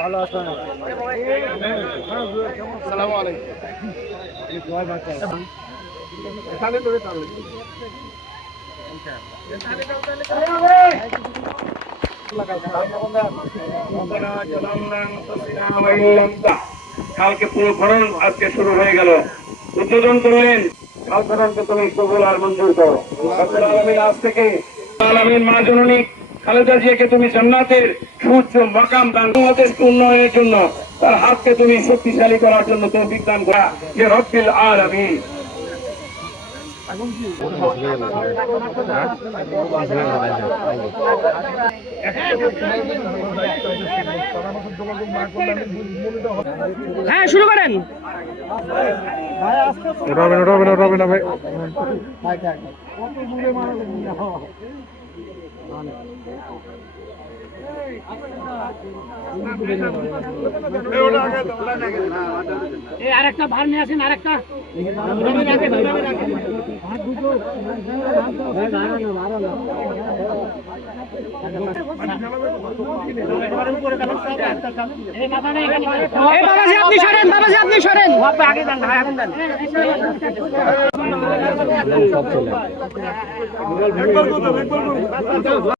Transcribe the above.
ভালো আছেন? আসসালামু আলাইকুম। এখানে ধরে তাহলে কালকে পুরো খনন আজকে শুরু হয়ে গেল। উদ্বোধন করলেন কাল খননকে তুমি কবুল আর মঞ্জুর করো। আজ থেকে আলামিন মা জননী খালেদা জিয়াকে তুমি জান্নাতের সুউচ্চ মাকাম দান, বাংলাদেশকে উন্নয়নের জন্য তার হাতকে তুমি শক্তিশালী করার জন্য তৌফিক দান করা যে রব্বিল আলামিন। হ্যাঁ শুরু করেন। রবিনা ভাই আরেকটা ভার নিয়ে আসেন, আরেকটা আপনি সরেন, বাবাজি আপনি সরেন, আগে যান, আগে যান।